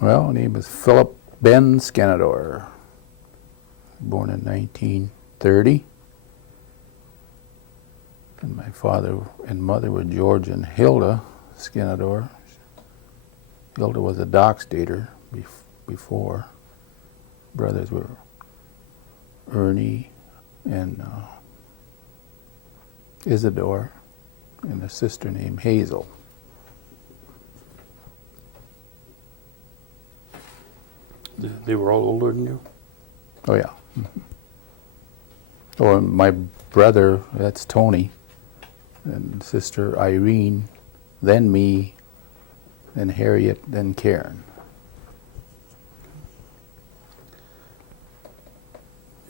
Well, his name is Phillip B Skenandore. Born in 1930. And my father and mother were George and Hilda Skenandore. Hilda was a dock stater before. Brothers were Ernie and Isidore, and a sister named Hazel. They were all older than you? Oh, yeah. Mm-hmm. Oh, and my brother, that's Tony, and sister Irene, then me, then Harriet, then Karen.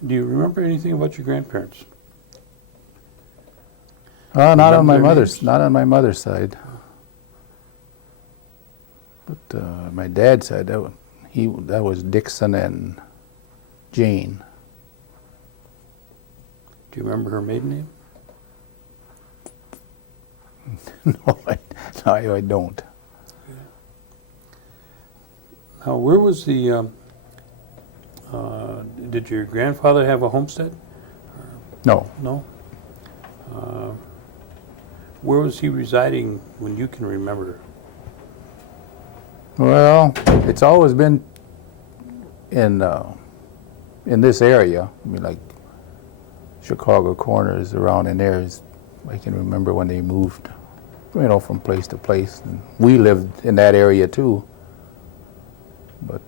Do you remember anything about your grandparents? Not on my names? not on my mother's side. But my dad's side, that was Dixon and Jane. Do you remember her maiden name? No, I don't. Now, where was the? Did your grandfather have a homestead? No. No. Where was he residing when you can remember? Well, it's always been in this area. I mean, like Chicago Corners, around in there. I can remember when they moved, from place to place. And we lived in that area too. But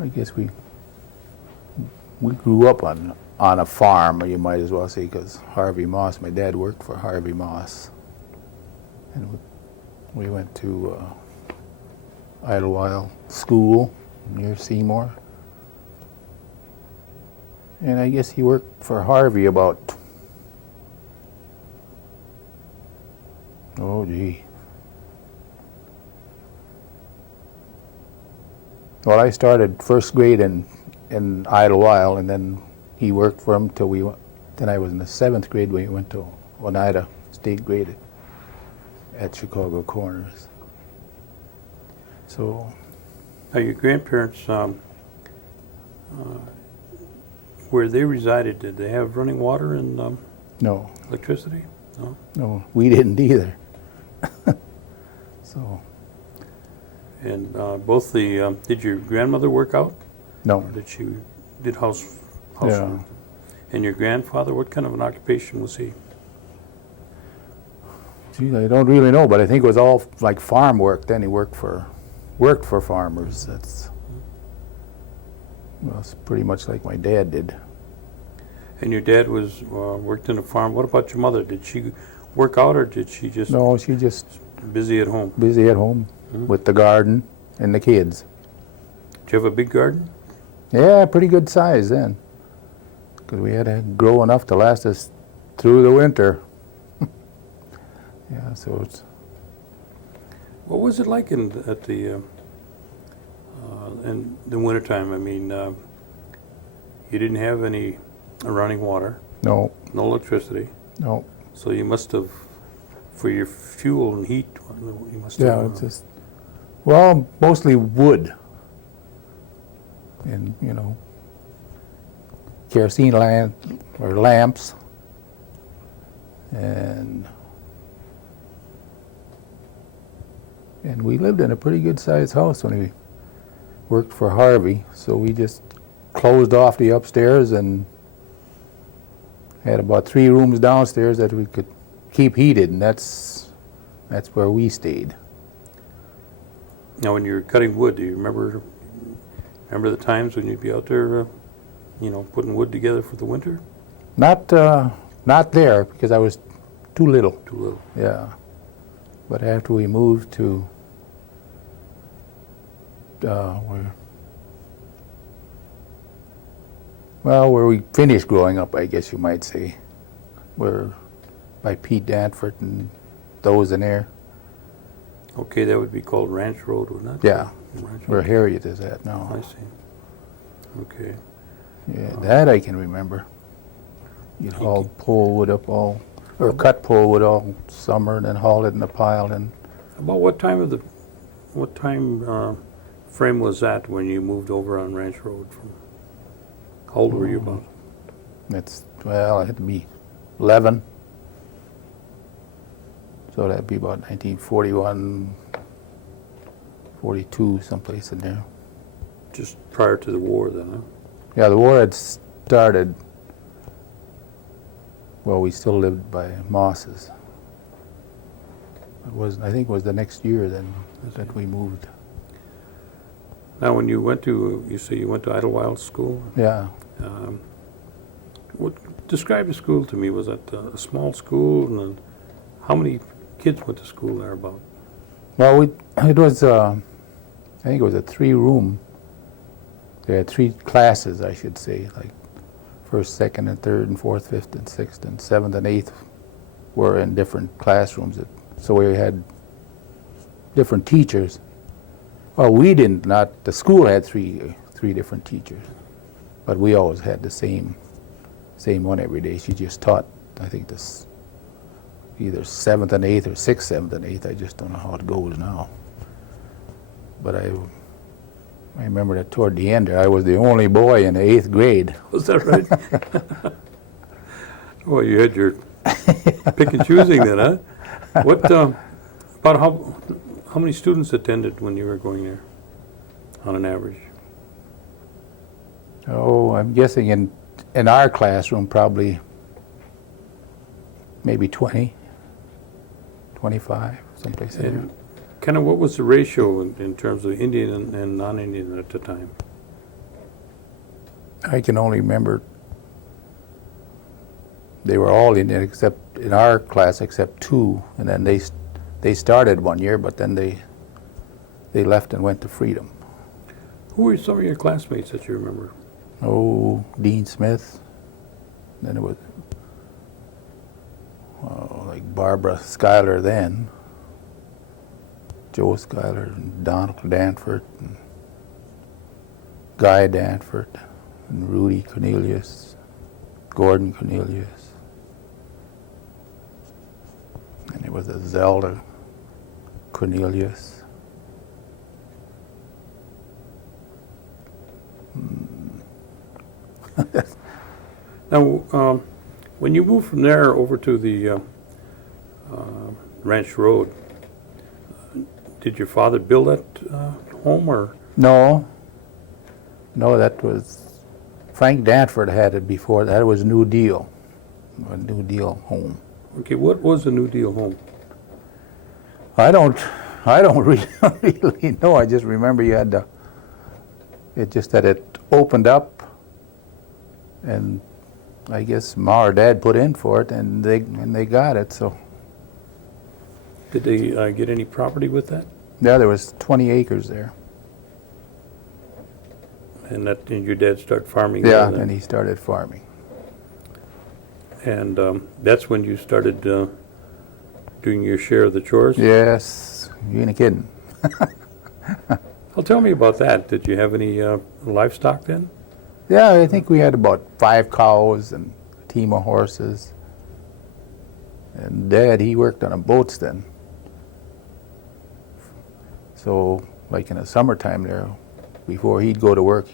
I guess we grew up on a farm, you might as well say, because Harvey Moss, my dad worked for Harvey Moss. And we went to Idlewild School near Seymour. And I guess he worked for Harvey about, oh gee. Well, I started first grade in Idlewild, and then he worked for him till then I was in the 7th grade when we went to Oneida State grade at Chicago Corners. So. Now, your grandparents, where they resided, did they have running water and No. electricity? No. No, we didn't either. So. And both did your grandmother work out? No. Or did housework? Yeah. And your grandfather, what kind of an occupation was he? Geez, I don't really know, but I think it was all like farm work. Then he worked for farmers. It's pretty much like my dad did. And your dad was worked in a farm. What about your mother? Did she work out, or did she just No, she just busy at home? busy at home with the garden and the kids. Did you have a big garden? Yeah, pretty good size then, because we had to grow enough to last us through the winter. Yeah, so it's. What was it like in the wintertime? I mean, you didn't have any running water, No, no electricity, no. so you must have, for your fuel and heat, you must Yeah, have. it's just, well, mostly wood. And, kerosene lamps. And we lived in a pretty good sized house when we worked for Harvey, so we just closed off the upstairs and had about 3 rooms downstairs that we could keep heated, and that's where we stayed. Now, when you were cutting wood, do you remember the times when you'd be out there, putting wood together for the winter? Not there, because I was too little. Too little. Yeah. But after we moved to where we finished growing up, I guess you might say, where by Pete Danford and those in there. Okay, that would be called Ranch Road, wouldn't it? Yeah, Ranch where Road. Harriet is at now. I see. Okay. Yeah, that I can remember. You'd haul pole wood up or cut pole wood all summer and then haul it in a pile. And About what time of the what time frame was that when you moved over on Ranch Road? How old were you about? I had to be 11. So that'd be about 1941, 42, someplace in there. Just prior to the war then, huh? Yeah, the war had started. Well, we still lived by Moss's. I think it was the next year then that we moved. Now, when you say you went to Idlewild School? Yeah. Describe the school to me. Was that a small school? And then how many kids went to school there about? Well, it was, I think it was a 3-room. They had 3 classes, I should say, like first, second, and third, and fourth, fifth, and sixth, and seventh, and eighth were in different classrooms. So we had different teachers. Well, we didn't, not, the school had three different teachers, but we always had the same one every day. She just taught, I think, this either 7th and 8th or 6th, 7th and 8th. I just don't know how it goes now. But I remember that toward the end there, I was the only boy in the 8th grade. Was that right? Well, you had your pick and choosing then, huh? What, about how many students attended when you were going there, on an average? Oh, I'm guessing in our classroom probably maybe 20, 25, someplace in there. Kind of what was the ratio in terms of Indian and non-Indian at the time? I can only remember they were all Indian except in our class except 2, and then they started one year, but then they left and went to Freedom. Who were some of your classmates that you remember? Oh, Dean Smith. Then it was like Barbara Schuyler then, Joe Schuyler, and Donald Danforth, and Guy Danforth, and Rudy Cornelius, Gordon Cornelius. And it was a Zelda Cornelius. Now, when you moved from there over to the Ranch Road, did your father build that home, or? No, that was, Frank Danforth had it before. That was New Deal, a New Deal home. Okay, what was a New Deal home? I don't really know. I just remember you had it opened up, and I guess Ma or Dad put in for it, and they got it. So. Did they get any property with that? Yeah, there was 20 acres there. And your dad started farming? Yeah, and he started farming. And that's when you started doing your share of the chores? Yes, you ain't kidding. Well, tell me about that. Did you have any livestock then? Yeah, I think we had about 5 cows and a team of horses. And Dad, he worked on boats then. So, like in the summertime there, before he'd go to work,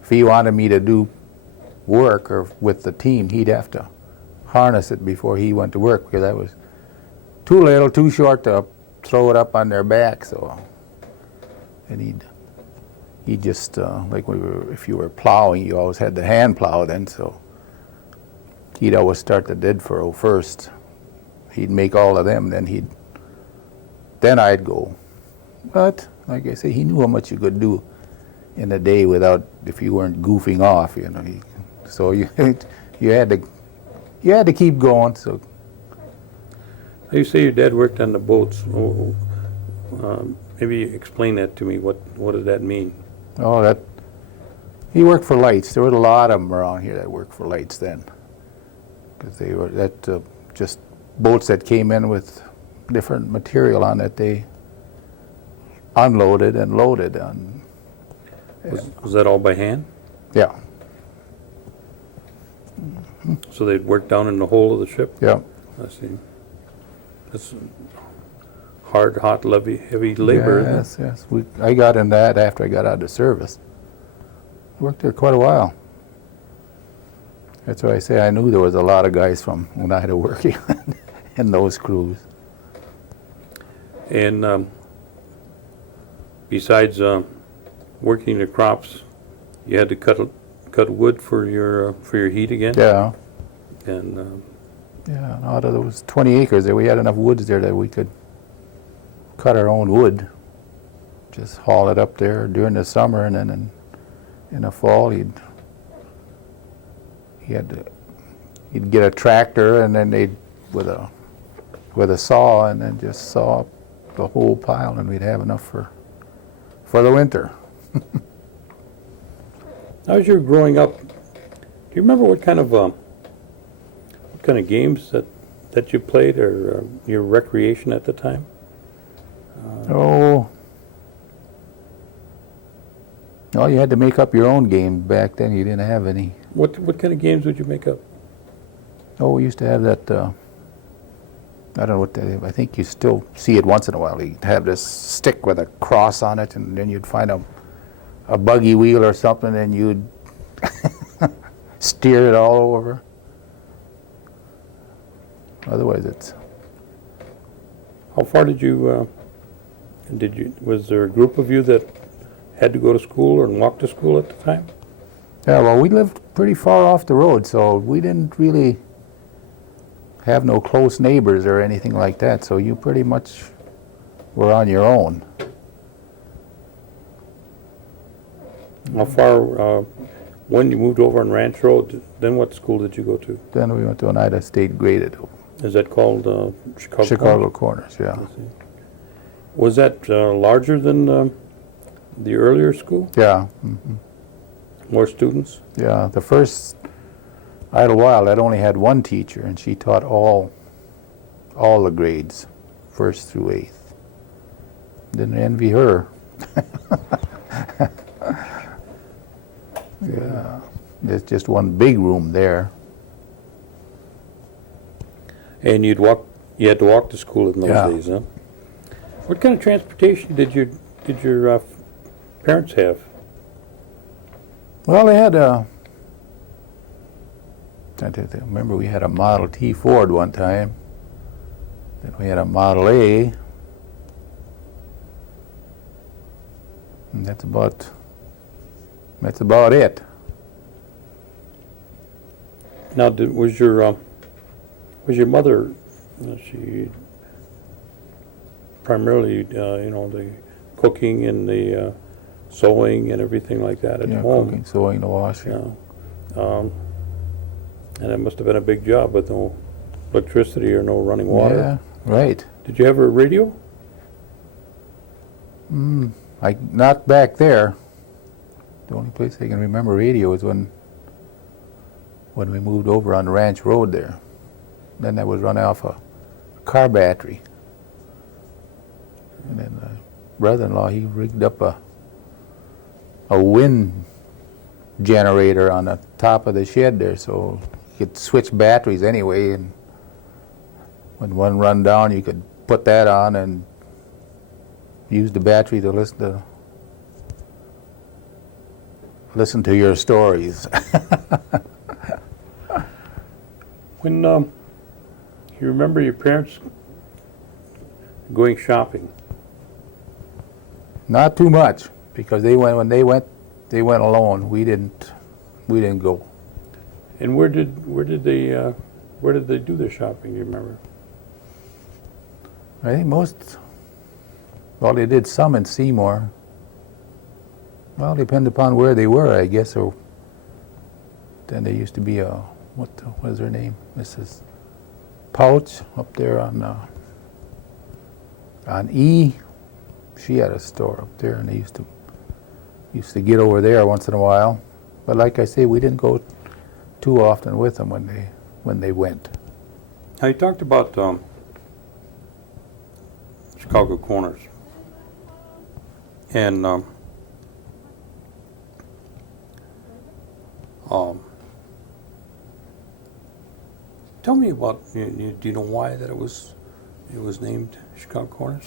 if he wanted me to do work or with the team, he'd have to harness it before he went to work, because I was too little, too short to throw it up on their back. So, and he'd just like if you were plowing, you always had the hand plow then. So he'd always start the dead furrow first. He'd make all of them, then I'd go. But like I say, he knew how much you could do in a day without, if you weren't goofing off, you know. So you had to keep going. So You say your dad worked on the boats. Maybe explain that to me. What does that mean? Oh, he worked for lights. There were a lot of them around here that worked for lights then, because they were just boats that came in with different material on it. They unloaded and loaded on. Was that all by hand? Yeah. So they'd work down in the hull of the ship? Yeah. I see. That's hard, hot, heavy labor, isn't it? Yes, yes. I got in that after I got out of service. Worked there quite a while. That's why I say I knew there was a lot of guys from Oneida working in those crews. And besides working the crops, you had to cut wood for your heat again. Yeah, And yeah. And out of those 20 acres there, we had enough woods there that we could cut our own wood. Just haul it up there during the summer, and then in the fall he'd get a tractor, and then they'd with a saw, and then just saw up the whole pile, and we'd have enough for the winter. as you were growing up, do you remember what kind of games that you played, or your recreation at the time? Oh, no, you had to make up your own game back then. You didn't have any. What kind of games would you make up? Oh, we used to have that, I don't know what that is. I think you still see it once in a while. You'd have this stick with a cross on it, and then you'd find a buggy wheel or something, and you'd steer it all over. Otherwise, it's... How far did you, was there a group of you that had to go to school and walk to school at the time? Yeah, well, we lived pretty far off the road, so we didn't really have no close neighbors or anything like that, so you pretty much were on your own. How far, when you moved over on Ranch Road, then what school did you go to? Then we went to Oneida State Graded. Is that called Chicago? Chicago Corners, yeah. Was that larger than the earlier school? Yeah. Mm-hmm. More students? Yeah, the first idle while, that only had one teacher, and she taught all the grades, 1st through 8th. Didn't envy her. Yeah, there's just one big room there. And you had to walk to school in those days, huh? What kind of transportation did your parents have? Well, they had I remember we had a Model T Ford one time. Then we had a Model A. And that's about it. Now, was your mother, she primarily, the cooking and the sewing and everything like that at home? Cooking, sewing, the washing. Yeah. And it must have been a big job with no electricity or no running water. Yeah, right. Did you have a radio? Not back there. The only place I can remember radio is when we moved over on Ranch Road there. Then that was run off a car battery. And then my brother-in-law, he rigged up a wind generator on the top of the shed there, so you could switch batteries anyway, and when one run down, you could put that on and use the battery to listen to your stories. When you remember your parents going shopping? Not too much, because when they went alone. We didn't go. And where did they do their shopping? Do you remember? I think they did some in Seymour. Well, depend upon where they were, I guess. Or then there used to be what is her name? Mrs. Pouch up there on E. She had a store up there, and they used to get over there once in a while. But like I say, we didn't go too often with them when they went. Now, you talked about Chicago Corners, and tell me about, do you know why that it was it was named Chicago Corners?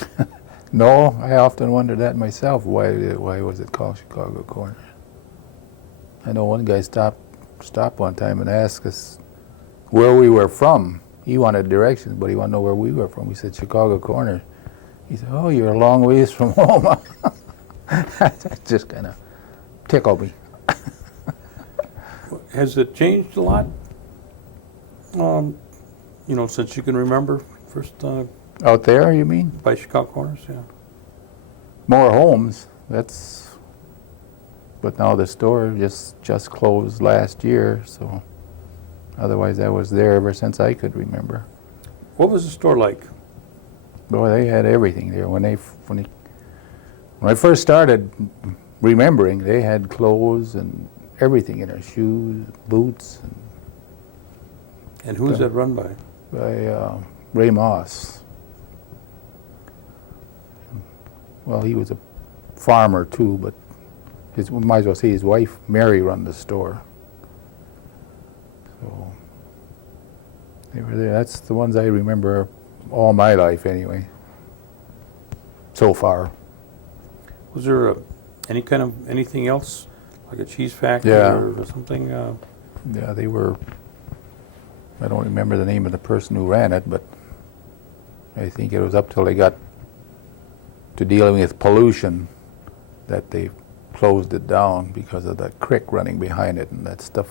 No, I often wondered that myself. Why was it called Chicago Corners? I know one guy stopped one time and asked us where we were from. He wanted directions, but he wanted to know where we were from. We said Chicago Corners. He said, "Oh, you're a long ways from home." That just kind of tickled me. Has it changed a lot? Since you can remember, first Out there, you mean? by Chicago Corners, yeah. More homes. But now the store just closed last year, so otherwise I was there ever since I could remember. What was the store like? Boy, they had everything there. When I first started remembering, they had clothes and everything in there, shoes, boots, And who is that run by? by Ray Moss. Well, he was a farmer too, but we might as well say his wife Mary run the store. So they were there. That's the ones I remember all my life anyway. So far. Was there anything else, like a cheese factory Yeah. or something? Yeah, they were. I don't remember the name of the person who ran it, but I think it was up till they got to dealing with pollution that they closed it down because of the creek running behind it, and that stuff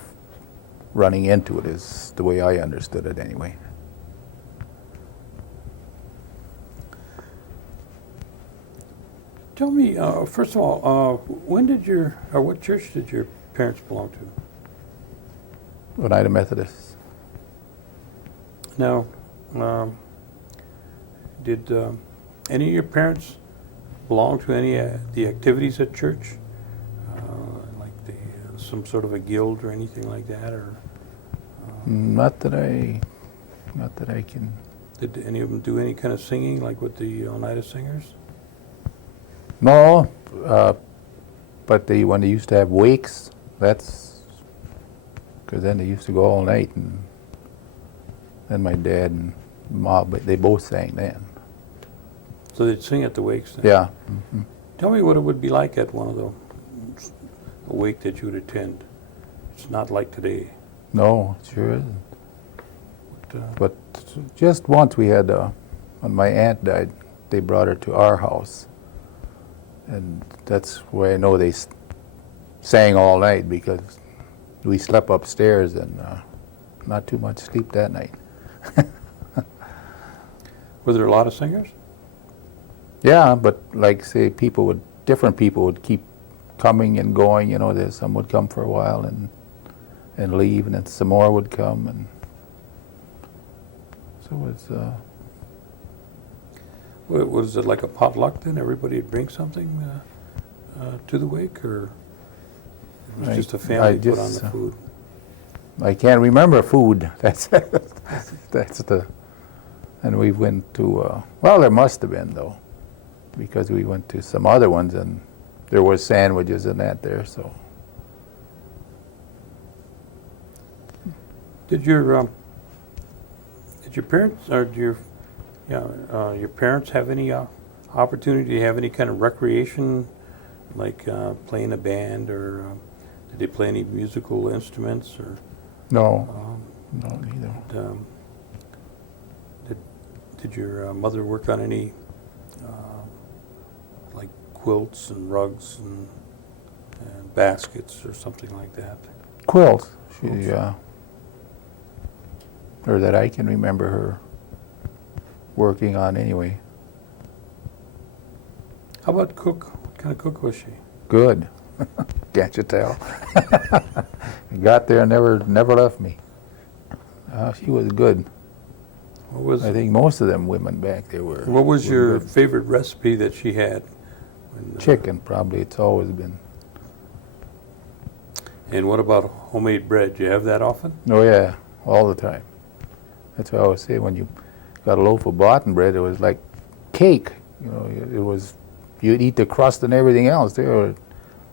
running into it is the way I understood it anyway. Tell me, first of all, what church did your parents belong to? Oneida Methodist. Now, did any of your parents belong to any of the activities at church? Like some sort of a guild or anything like that? Or Not that I can. did any of them do any kind of singing, like with the Oneida Singers? No, but when they used to have wakes, that's because then they used to go all night, and then my dad and mom, but they both sang then. So they'd sing at the wakes then? Yeah. Tell me what it would be like at one of the a wake that you would attend. It's not like today. No, it sure isn't. But, But just once we had, when my aunt died, they brought her to our house. And that's where I know they sang all night, because we slept upstairs and not too much sleep that night. were there a lot of singers? Yeah, but like say different people would keep coming and going, some would come for a while and leave, and then some more would come, and so it's Was it like a potluck then? Everybody would bring something to the wake, or it was just a family put on the food? I can't remember food. That's the. And we went to. Well, there must have been though, because we went to some other ones and there was sandwiches and that there. So. Did your parents or your parents have any opportunity to have any kind of recreation, like playing a band, or did they play any musical instruments, or? No, no, neither. Did your mother work on any like quilts and rugs and baskets or something like that? Quilts. Or that I can remember her working on anyway. How about cook? What kind of cook was she? Good. Can't you tell? Got there and never left me. She was good. What was I think most of them women back there were. What was were your good. favorite recipe that she had? When, Chicken, probably. It's always been. And what about homemade bread? Do you have that often? Oh yeah, all the time. That's what I always say. When you got a loaf of boughten bread, it was like cake. It was. You'd eat the crust and everything else. They were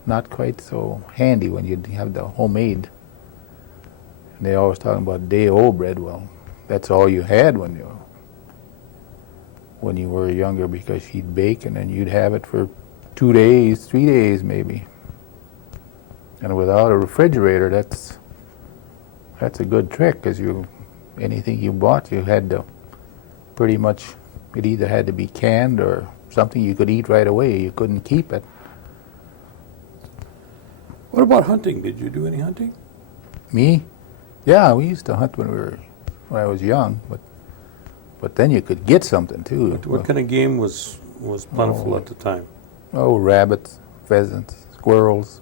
not quite so handy when you'd have the homemade. And they always talking about day-old bread. Well, that's all you had when you. when you were younger because she'd bake and then you'd have it for 2 days, 3 days maybe. And without a refrigerator, that's a good trick, because anything you bought, you had to pretty much, it either had to be canned or something you could eat right away. You couldn't keep it. What about hunting? Did you do any hunting? Me? Yeah, we used to hunt when I was young, but then you could get something too. What kind of game was plentiful at the time? Oh, rabbits, pheasants, squirrels.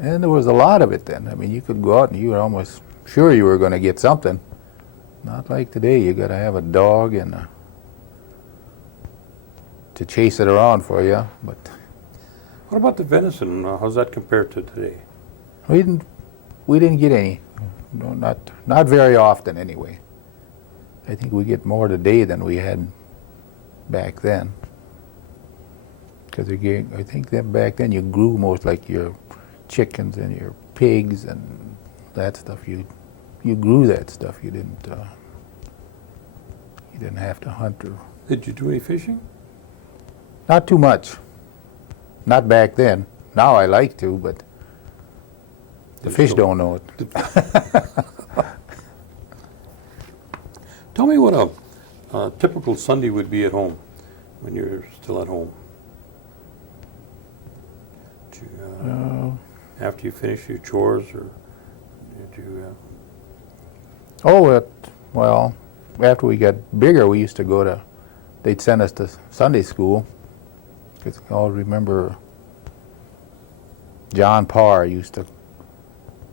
And there was a lot of it then. I mean, you could go out and you were almost sure you were going to get something. Not like today. You got to have a dog and to chase it around for you. But What about the venison? How's that compared to today? we didn't get any. No, not very often anyway. I think we get more today than we had back then. Because I think that back then you grew most like your chickens and your pigs and that stuff. You grew that stuff. You didn't have to hunt. Did you do any fishing? Not too much. Not back then. Now I like to, but the fish don't know it. Tell me what a typical Sunday would be at home when you're still at home. Did you, after you finish your chores, or did you? Well, after we got bigger, we used to go to. They'd send us to Sunday school. Because I all remember John Parr used to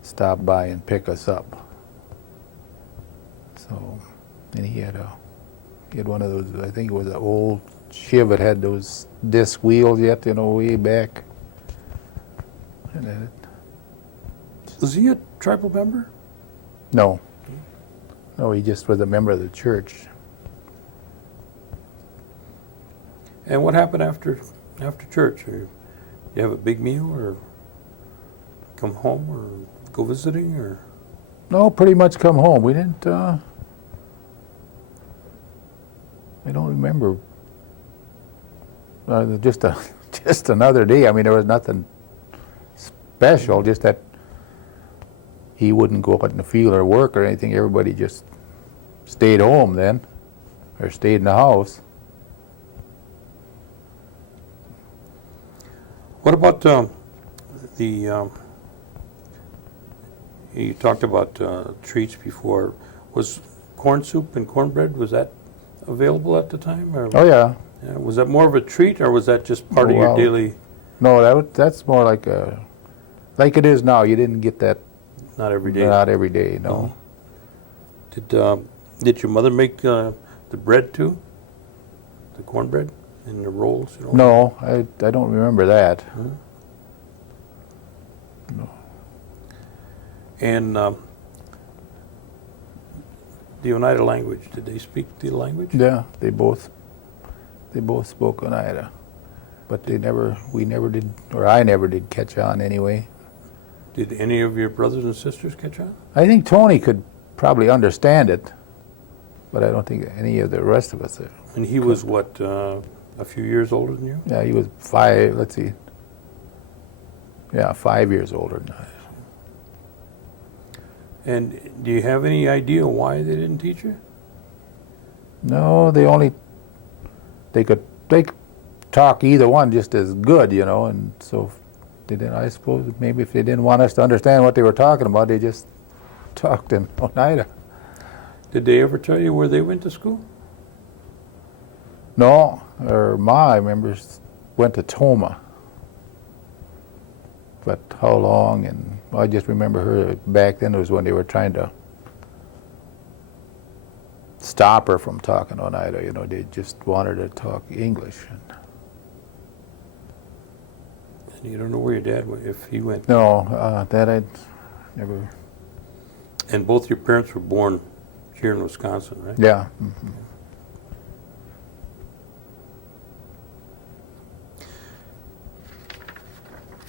stop by and pick us up. So, and he had one of those. I think it was an old Chiv that had those disc wheels yet, way back. And Was he a tribal member? no, he just was a member of the church. And what happened after church? You have a big meal, or come home, or go visiting, or? No, pretty much come home. We didn't. I don't remember. Just another day. I mean, there was nothing special. Just that he wouldn't go out in the field or work or anything. Everybody just stayed home then, or stayed in the house. What about you talked about treats before. Was corn soup and cornbread, was that available at the time? Or, Oh yeah. was that more of a treat, or was that just part of your daily? No, that's more like it is now. You didn't get that. Not every day. Not every day, no. Did your mother make the bread too? The cornbread and the rolls? No, I don't remember that. Hmm? No. And the Oneida language, did they speak the language? Yeah, they both spoke Oneida, but we never did, or I never did catch on anyway. Did any of your brothers and sisters catch on? I think Tony could probably understand it, but I don't think any of the rest of us. And he was what, a few years older than you? Yeah, he was 5. Let's see. Yeah, 5 years older than I. And do you have any idea why they didn't teach you? No, they could talk either one just as good, and so they didn't. I suppose maybe if they didn't want us to understand what they were talking about, they just talked in Oneida. Did they ever tell you where they went to school? No, her ma, I remember, went to Toma. But how long, and I just remember her back then. It was when they were trying to stop her from talking Oneida. They just wanted her to talk English. And you don't know where your dad went, if he went. No, that I'd never. And both your parents were born here in Wisconsin, right? Yeah. Mm-hmm.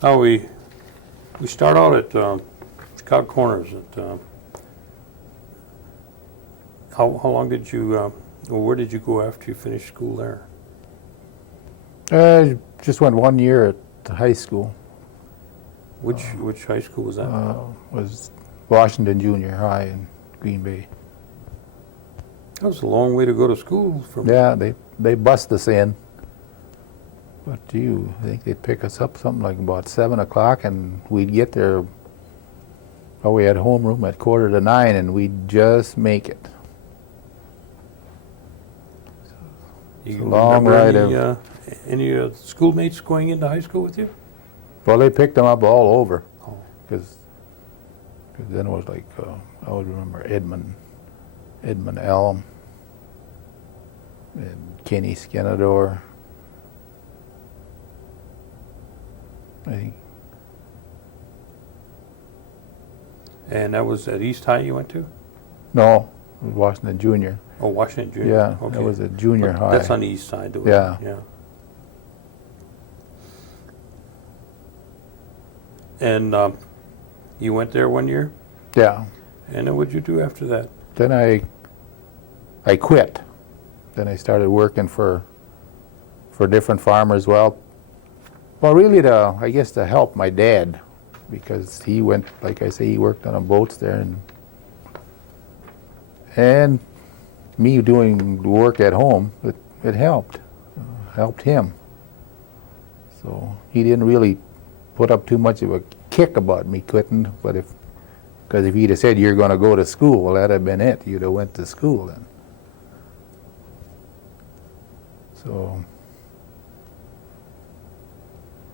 Now we start out at Chicago Corners. How long did you Well, where did you go after you finished school there? Just went 1 year at the high school. Which high school was that? Was Washington Junior High in Green Bay. That was a long way to go to school from. Yeah, they bussed us in. But I think they'd pick us up something like about 7 o'clock, and we'd get there. Oh, we had homeroom at 8:45, and we'd just make it. You a long remember ride any schoolmates going into high school with you? Well, they picked them up all over, Oh. because then it was like, I would remember Edmund Elm, and Kenny Skenandore. I think. And that was at East High you went to? No, it was Washington Junior. Oh, Washington Junior. Yeah, Okay. that was a junior But high. That's on the east side, though. Yeah. Yeah. And you went there 1 year? Yeah. And then what'd you do after that? Then I quit. Then I started working for different farmers. Well, really I guess to help my dad, because he went, like I say, he worked on boats there, and me doing work at home, it helped him. So he didn't really put up too much of a kick about me quitting, but because if he'd have said you're going to go to school, well, that'd have been it. You'd have went to school then. So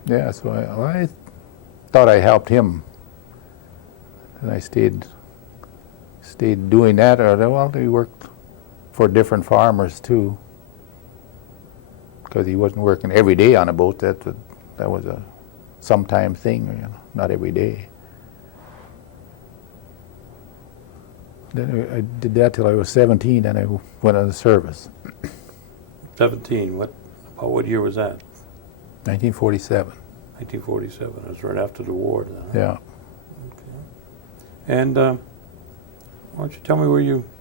yeah, so I thought I helped him, and I stayed doing that. Well, he worked for different farmers too, because he wasn't working every day on a boat. That was a sometime thing, not every day. Then I did that till I was 17, and I went on the service. 17. About what year was that? 1947. 1947. That was right after the war. Then, huh? Yeah. Okay. And why don't you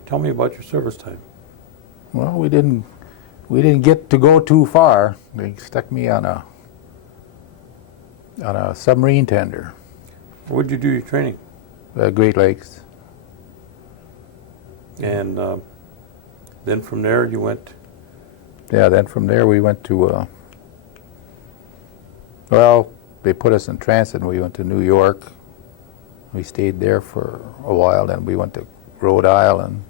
tell me about your service time? Well, we didn't get to go too far. They stuck me on a submarine tender, Where'd you do your training? Great Lakes. And then from there you went. Yeah, then from there we went to, well, they put us in transit and we went to New York. We stayed there for a while, then we went to Rhode Island,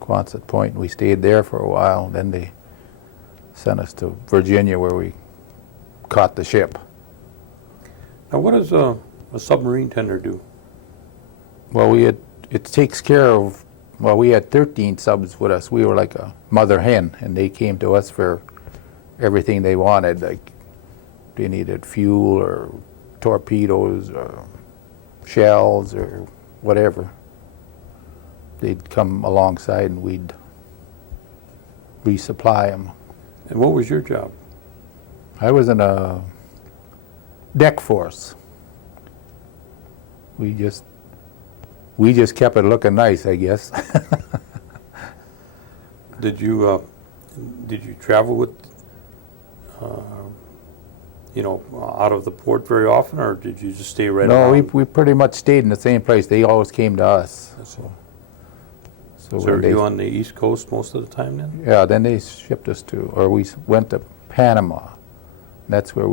Quonset Point, and we stayed there for a while. Then they sent us to Virginia, where we caught the ship. Now, what does a submarine tender do? Well, it takes care of, well, we had 13 subs with us. We were like a mother hen, and they came to us for everything they wanted. Like, they needed fuel or torpedoes or shells or whatever. They'd come alongside and we'd resupply them. And what was your job? I was in a deck force. We just kept it looking nice, I guess. Did you travel with, out of the port very often, or did you just stay right No, around? we pretty much stayed in the same place. They always came to us. So So when were they, you on the East Coast most of the time then? yeah, then they shipped us to, or we went to Panama. That's where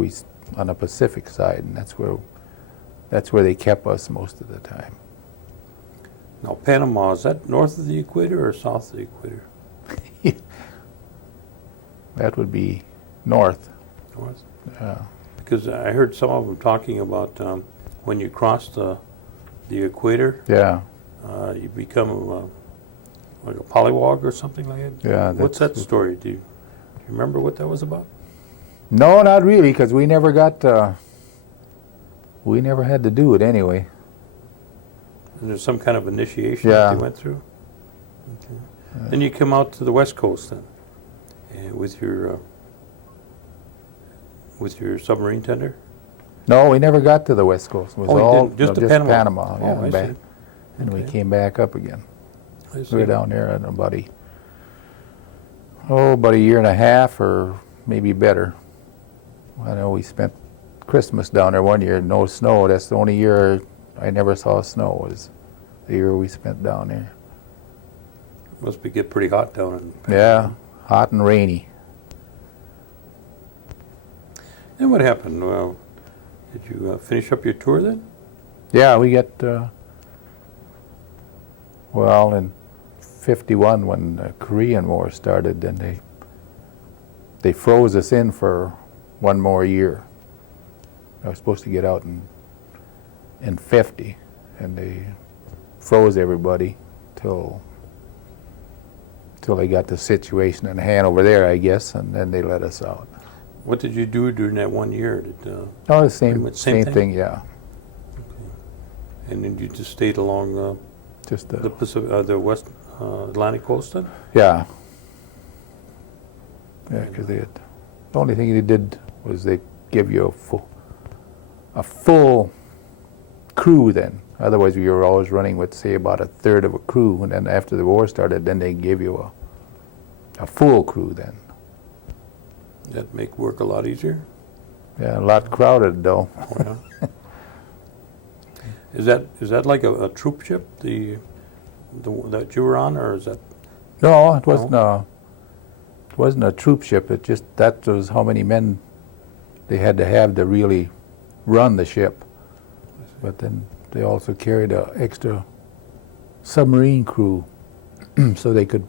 on the Pacific side, and that's where they kept us most of the time. Now, Panama, is that north of the equator or south of the equator? That would be north. North. Yeah. Because I heard some of them talking about when you cross the equator, Yeah. you become like a pollywog or something like that. Yeah. What's that story? Do you remember what that was about? No, not really, because we never had to do it anyway. And there's some kind of initiation Yeah. that you went through? Okay. Then you come out to the West Coast then, with your submarine tender? No, we never got to the West Coast. It was Oh, you all didn't? Just to Panama? Panama, Oh, yeah, I back. see. And we Okay. came back up again. I see. We were down there at about Oh, about a year and a half or maybe better. I know we spent Christmas down there one year, no snow. That's the only year I never saw snow, was the year we spent down there. Must be get pretty hot down in Yeah, hot and rainy. And what happened? Well, did you finish up your tour then? Yeah, we got, well, in 51 when the Korean War started, then they froze us in for one more year. I was supposed to get out in 50, and they froze everybody till they got the situation in hand over there, I guess, and then they let us out. What did you do during that 1 year? Oh, the same much same thing, yeah. And then you just stayed along Just the Pacific, the West Atlantic coast then? yeah. Yeah, because the only thing they did was they give you a full crew then. Otherwise, we were always running with, say, about a third of a crew, and then after the war started, then they gave you a full crew then. That make work a lot easier? Yeah, a lot crowded though. Oh, yeah. Is that like a troop ship, the that you were on, or is that? No, it wasn't. It wasn't a troop ship. It just, that was how many men they had to have to really run the ship. But then they also carried an extra submarine crew, so they could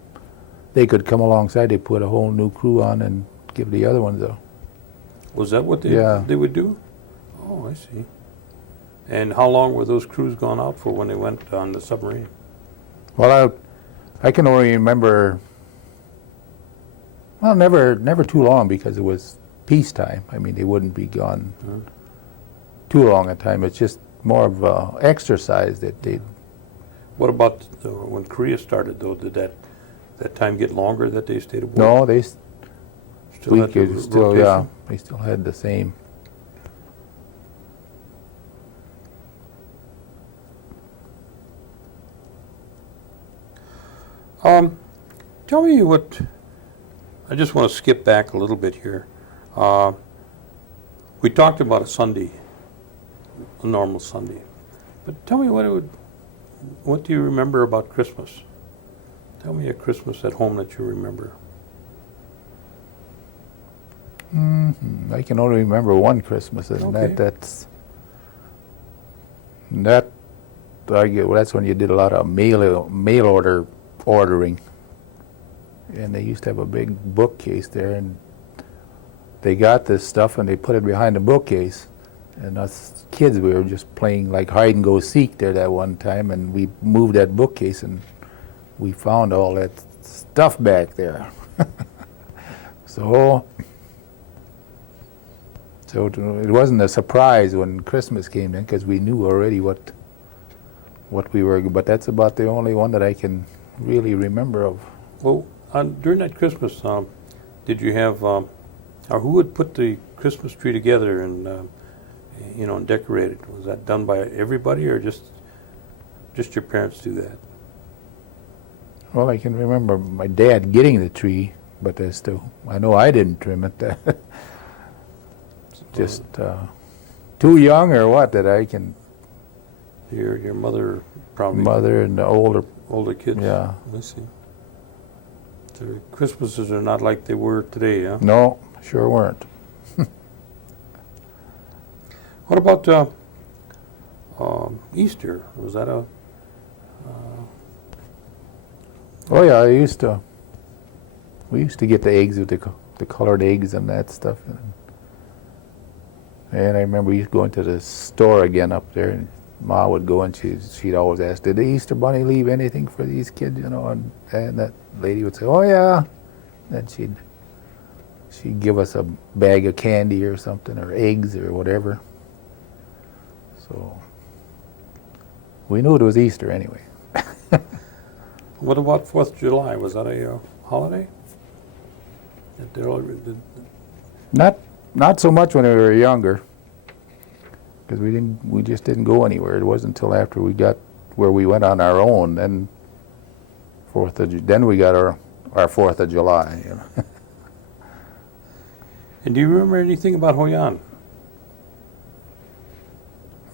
come alongside. They put a whole new crew on and give the other ones a. Was that what Yeah. they would do? Oh, I see. And how long were those crews gone out for when they went on the submarine? Well, I can only remember. Well, never too long, because it was peacetime. I mean, they wouldn't be gone too long a time. It's just more of a exercise that they. What about when Korea started, though? Did that time get longer that they stayed aboard? No, they Still had the still, rotation? yeah, they still had the same. Tell me what. I just want to skip back a little bit here. We talked about a Sunday, a normal Sunday, but tell me what do you remember about Christmas? Tell me a Christmas at home that you remember. I can only remember one Christmas, and Okay. that's when you did a lot of mail ordering, and they used to have a big bookcase there, and they got this stuff and they put it behind the bookcase, and us kids, we were just playing like hide and go seek there that one time, and we moved that bookcase and we found all that stuff back there. So it wasn't a surprise when Christmas came in, because we knew already what we were, but that's about the only one that I can really remember of. Well, during that Christmas, did you have, or who would put the Christmas tree together and and decorate it? Was that done by everybody, or just your parents do that? Well, I can remember my dad getting the tree, but I know I didn't trim it. Just too young or what that I can. Your mother probably. Mother and the older kids. Yeah. I see. The Christmases are not like they were today, huh? No, sure weren't. What about Easter? Was that a? Oh yeah, we used to get the eggs with the colored eggs and that stuff. And I remember we used to go into the store again up there, and Ma would go and she'd always ask, "Did the Easter Bunny leave anything for these kids?" And that lady would say, "Oh yeah." Then she'd give us a bag of candy or something, or eggs or whatever. So we knew it was Easter anyway. What about 4th of July? Was that a holiday? Not so much when we were younger, because we just didn't go anywhere. It wasn't until after we got where we went on our own, then we got our 4th of July. You know. And do you remember anything about Hoi An?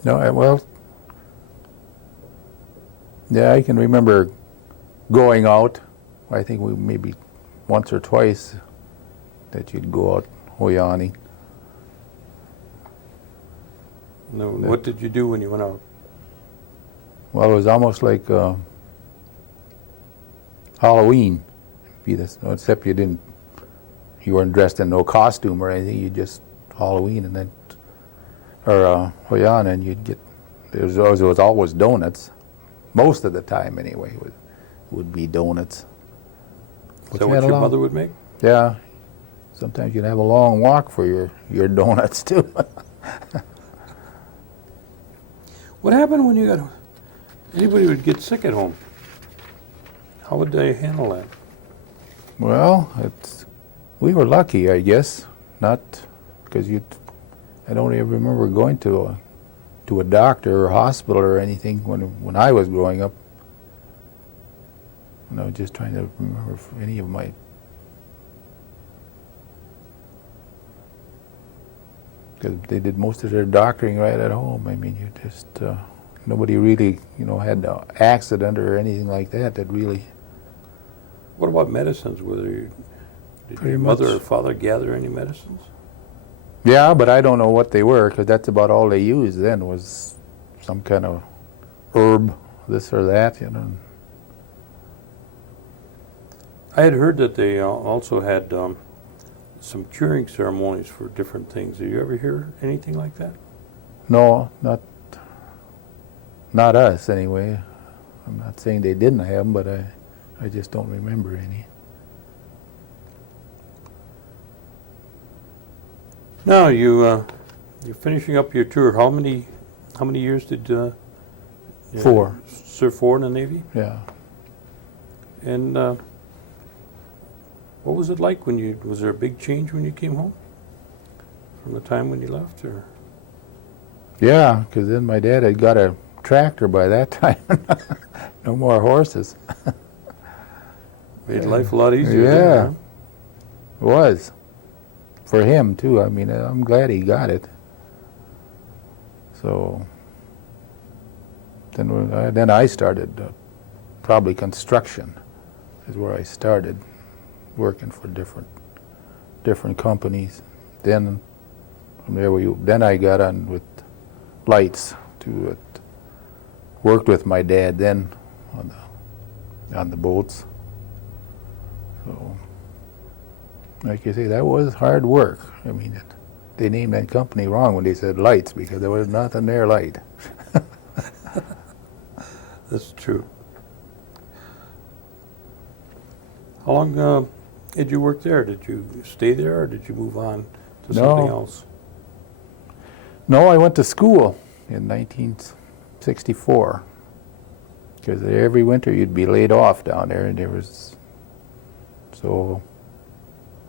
No, well, yeah, I can remember going out. I think we maybe once or twice that you'd go out Hoyaning. No, what did you do when you went out? Well, it was almost like Halloween, except you weren't dressed in no costume or anything. You just Halloween and then, or Hoi An, and you'd get. There was always donuts, most of the time anyway. Would be donuts. Is that what your mother would make? Yeah. Sometimes you'd have a long walk for your donuts too. What happened when anybody would get sick at home? How would they handle that? Well, we were lucky, I guess. Not because I don't even remember going to a doctor or hospital or anything when I was growing up. And I was just trying to remember if any of my. Because they did most of their doctoring right at home. I mean, nobody really, had an accident or anything like that really. What about medicines? Did Pretty your mother much. or father gather any medicines? Yeah, but I don't know what they were, because that's about all they used then was some kind of herb, this or that, I had heard that they also had some curing ceremonies for different things. Did you ever hear anything like that? No, not us anyway. I'm not saying they didn't have them, but I just don't remember any. Now you're finishing up your tour. How many years did you 4. serve 4 in the Navy? Yeah. And what was it like was there a big change when you came home from the time when you left? Or? Yeah, because then my dad had got a tractor by that time. No more horses. Made life a lot easier. Yeah, there, huh? it was. For him, too. I mean, I'm glad he got it. So, then I started, probably construction is where I started, working for different companies. Then, from there, then I got on with lights, worked with my dad then on the boats. So, like you say, that was hard work. I mean, they named that company wrong when they said lights, because there was nothing there light. That's true. How long did you work there? Did you stay there, or did you move on to something else? No, I went to school in 1964, because every winter you'd be laid off down there, and so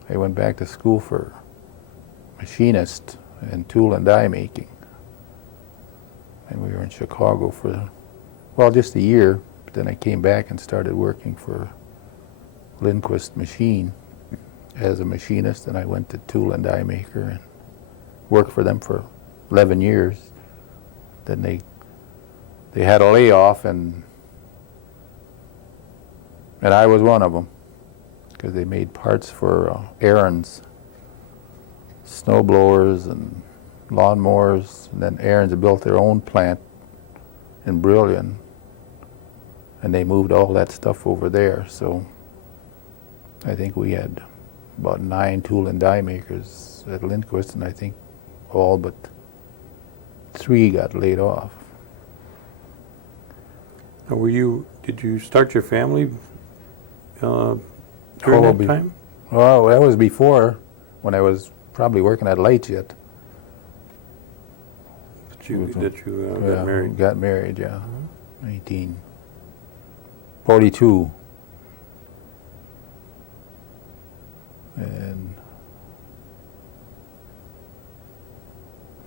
I went back to school for machinist and tool and die making. And we were in Chicago for, just a year. But then I came back and started working for Lindquist Machine as a machinist, and I went to tool and die maker and worked for them for 11 years. Then they had a layoff, and I was one of them, because they made parts for Aaron's snow blowers and lawnmowers, and then Aaron's built their own plant in Brillion, and they moved all that stuff over there. So I think we had about 9 tool and die makers at Lindquist, and I think all but 3 got laid off. Now, did you start your family during that time? Well, that was before, when I was probably working at Lights yet. That you got married? Got married, yeah. 1942. And,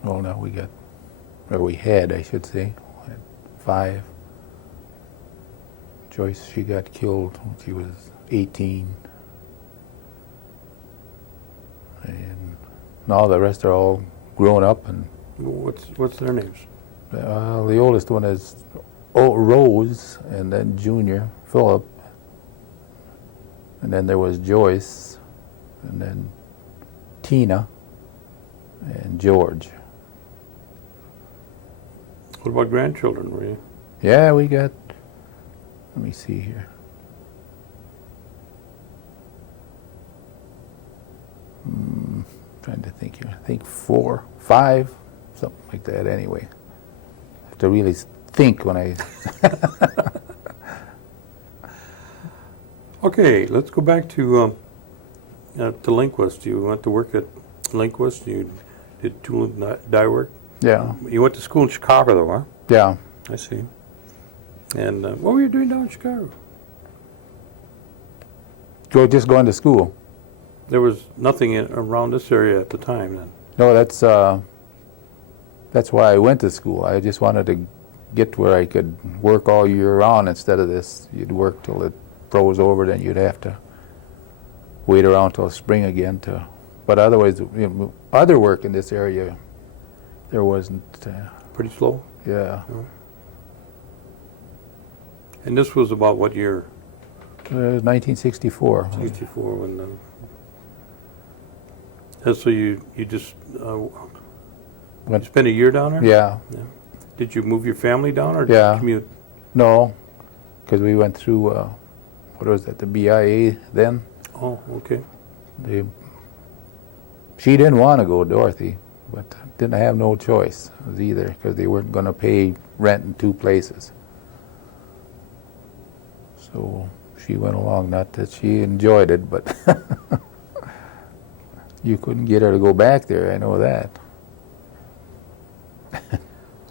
now we had, I should say, 5. Joyce, she got killed when she was 18. And now the rest are all grown up, and What's their names? the oldest one is Rose, and then Junior, Phillip, and then there was Joyce, and then Tina, and George. What about grandchildren? Were you? Yeah, we got, let me see here. Trying to think here. I think 4, 5, something like that anyway. I have to really think when I... Okay, let's go back to Linquist. You went to work at Linquist. You did tool and die work. Yeah, You went to school in Chicago, though, huh? yeah. I see. And what were you doing down in Chicago? Just going to school. There was nothing around this area at the time then. No, that's why I went to school. I just wanted to get where I could work all year round instead of this. You'd work till it froze over, then you'd have to wait around till spring again to. But otherwise, other work in this area, there wasn't. Pretty slow. Yeah. And this was about what year? 1964. 64 when. And so you just spent a year down there? Yeah. Did you move your family down or did Yeah. you commute? No, because we went through, what was that, the BIA then? Oh, okay. She didn't want to go, Dorothy, but didn't have no choice either, because they weren't going to pay rent in 2 places. So she went along. Not that she enjoyed it, but you couldn't get her to go back there, I know that.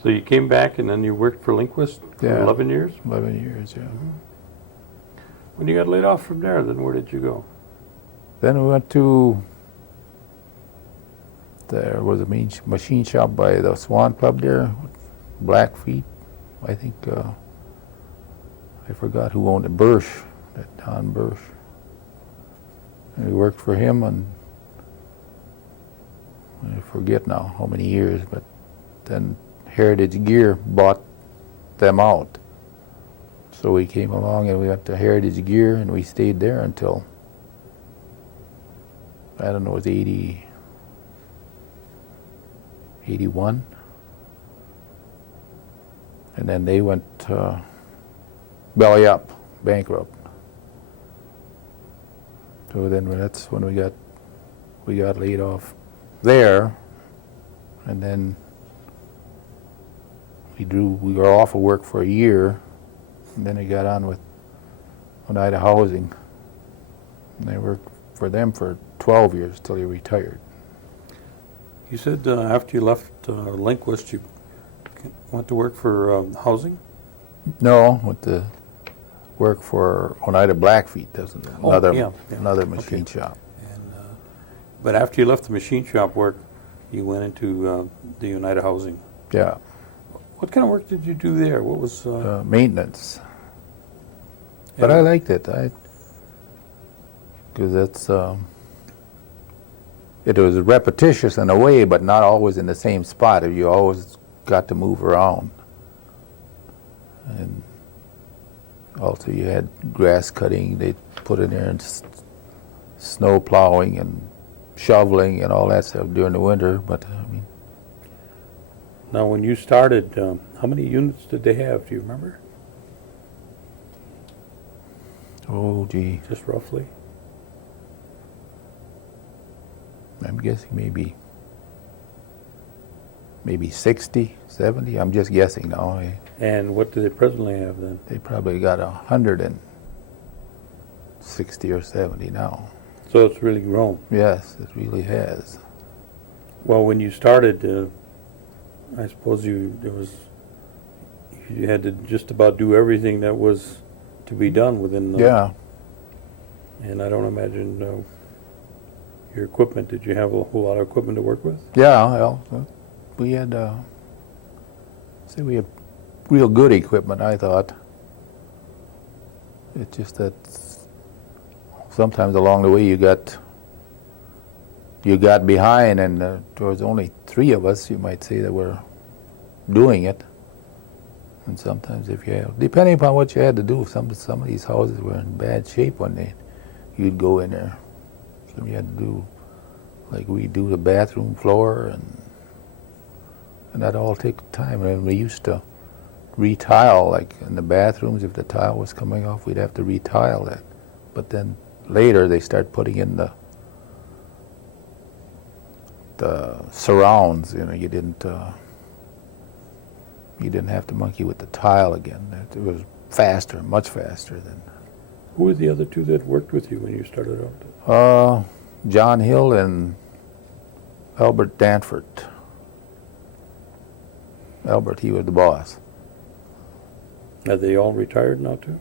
So you came back and then you worked for Linquist for Yeah. 11 years? 11 years, yeah. When you got laid off from there, then where did you go? Then we went to, there was a machine shop by the Swan Club there, Blackfeet, I think, I forgot who owned it, Birch, that Don Birch. And we worked for him, and I forget now how many years, but then Heritage Gear bought them out. So we came along and we went to Heritage Gear, and we stayed there until, I don't know, it was 81. And then they went belly up, bankrupt. So then that's when we got laid off there, and then we were off of work for a year, and then I got on with Oneida Housing, and I worked for them for 12 years till he retired. You said after you left Linquist, you went to work for housing? No, went to work for Oneida Blackfeet. That was another yeah. another machine shop. And, but after you left the machine shop work, you went into the United Housing. Yeah, What kind of work did you do there? What was... maintenance. But I liked it. Because it's it was repetitious in a way, but not always in the same spot. You always got to move around. And also you had grass cutting, they put in there, and snow plowing and shoveling and all that stuff during the winter. But I mean, Now, when you started, how many units did they have? Do you remember? oh gee, Just roughly? I'm guessing maybe 60, 70. I'm just guessing now. And what do they presently have then? They probably got 160 or 70 now. So it's really grown. Yes, it really has. Well, when you started, I suppose you had to just about do everything that was to be done within. Yeah. And I don't imagine your equipment. Did you have a whole lot of equipment to work with? Yeah, well, we had, we had real good equipment, I thought. It's just that sometimes along the way you got behind, and there was only 3 of us, you might say, that were doing it. And sometimes depending upon what you had to do, some of these houses were in bad shape when you'd go in there. So you had to do, like we do the bathroom floor, and that all took time. And we used to retile, like in the bathrooms, if the tile was coming off, we'd have to retile that. But then later they start putting in the surrounds. You didn't have to monkey with the tile again. It was faster, much faster than. Who were the other 2 that worked with you when you started out? John Hill and Albert Danford. Albert, he was the boss. Are they all retired now too?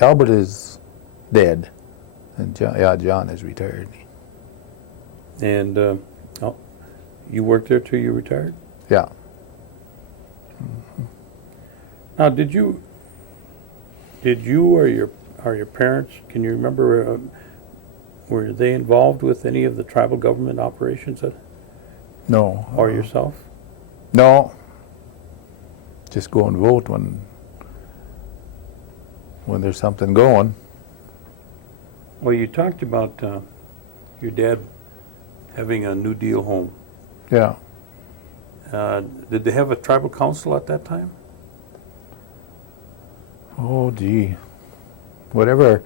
Albert is dead, and John is retired. And you worked there till you retired? Yeah. Now, did you or your parents, can you remember, were they involved with any of the tribal government operations? No. Or yourself? No. Just go and vote when there's something going. Well, you talked about your dad having a New Deal home. Yeah. Did they have a tribal council at that time? Oh, gee. Whatever.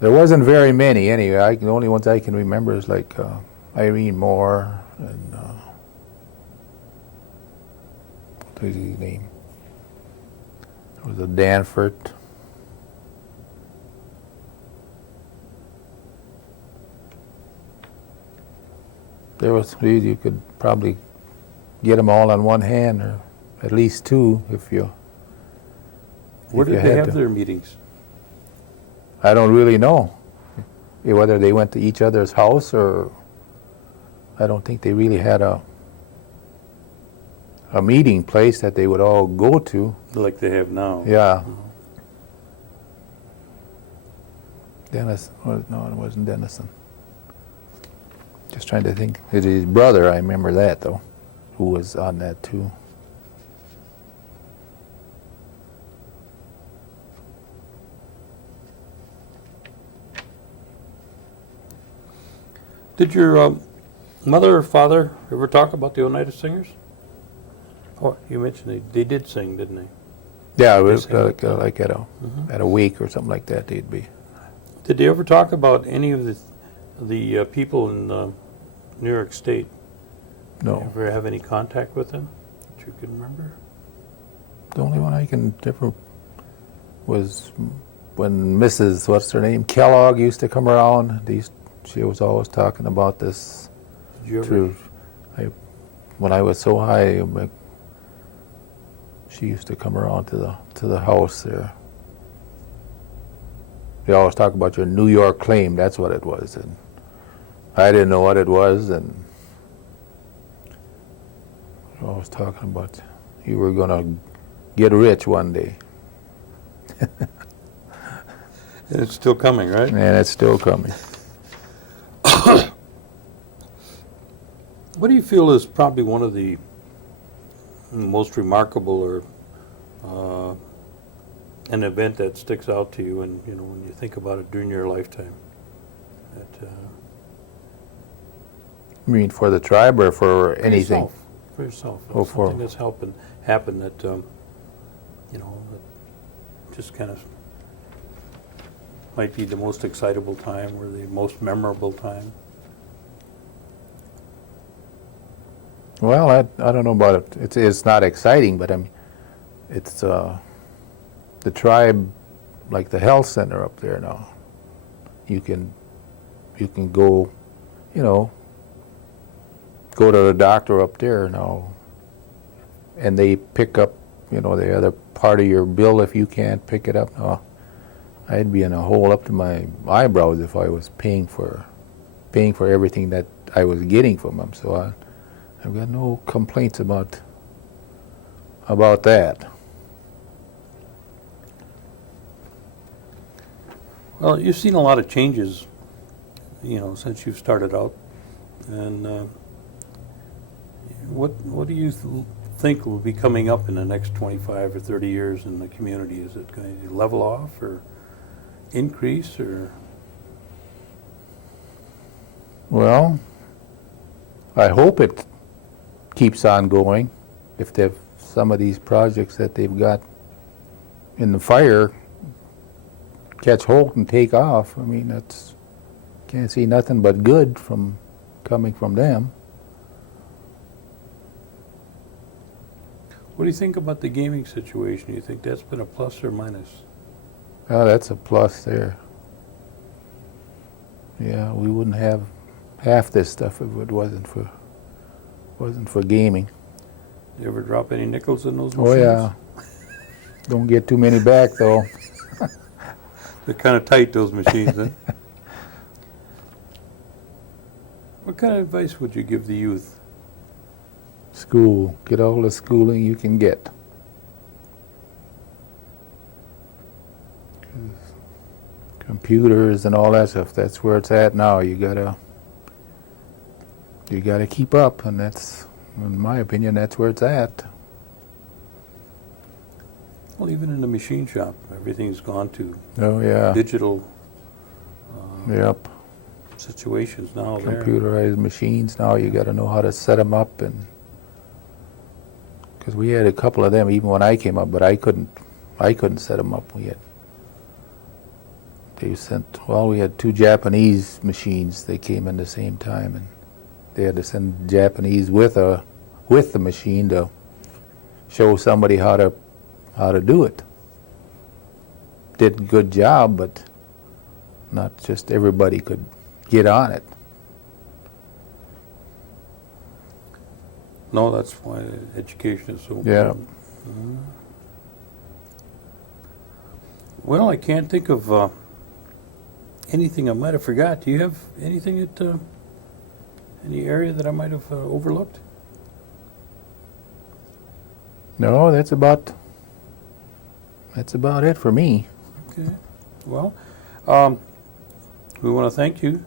There wasn't very many anyway. The only ones I can remember is like Irene Moore and what was his name? It was a Danford. You could probably get them all on one hand, or at least 2 if you. Where did they have their meetings? I don't really know whether they went to each other's house, or I don't think they really had a meeting place that they would all go to. Like they have now. Yeah. Dennis, no, it wasn't Dennison. Just trying to think. It's his brother, I remember that though, who was on that too. Did your mother or father ever talk about the Oneida Singers? Oh, you mentioned they did sing, didn't they? Yeah, it was like at a wake or something like that. They'd be. Did they ever talk about any of the people in New York State? No. Did you ever have any contact with them that you can remember? The only one I can remember was when Mrs. what's her name, Kellogg used to come around. She was always talking about this. Did you ever? When I was so high, she used to come around to the house there. They always talk about your New York claim. That's what it was, and I didn't know what it was. And they were always talking about you were gonna get rich one day. And it's still coming, right? And it's still coming. What do you feel is probably one of the most remarkable, or an event that sticks out to you, and when you think about it during your lifetime? That, You mean for the tribe or for anything? For yourself. Oh, something that's happened that that just kind of might be the most excitable time or the most memorable time. Well, I don't know about it. It's not exciting, but I mean, it's the tribe, like the health center up there now. You can go, go to the doctor up there now, and they pick up, the other part of your bill if you can't pick it up. No, I'd be in a hole up to my eyebrows if I was paying for everything that I was getting from them. So I've got no complaints about that. Well, you've seen a lot of changes, since you've started out. And what do you think will be coming up in the next 25 or 30 years in the community? Is it going to level off or increase or? Well, I hope it keeps on going. If they've some of these projects that they've got in the fire catch hold and take off, I mean, that's can't see nothing but good from coming from them. What do you think about the gaming situation? Do you think that's been a plus or minus? Oh, that's a plus there. Yeah, we wouldn't have half this stuff if it wasn't for gaming. You ever drop any nickels in those Oh machines? yeah. Don't get too many back though. They're kind of tight, those machines, huh? What kind of advice would you give the youth? School. Get all the schooling you can get. 'Cause computers and all that stuff, that's where it's at now. You gotta keep up, and that's, in my opinion, that's where it's at. Well, even in the machine shop, everything's gone to Oh yeah. digital Yep. situations now. There. Computerized machines now. You got to know how to set them up, and because we had a couple of them even when I came up, but I couldn't set them up. We had two Japanese machines. They came in the same time, and they had to send Japanese with the machine to show somebody how to do it. Did a good job, but not just everybody could get on it. No, that's why education is so Yeah. important. Well, I can't think of anything I might have forgot. Do you have anything any area that I might have overlooked? No, that's about it for me. Okay. Well, we want to thank you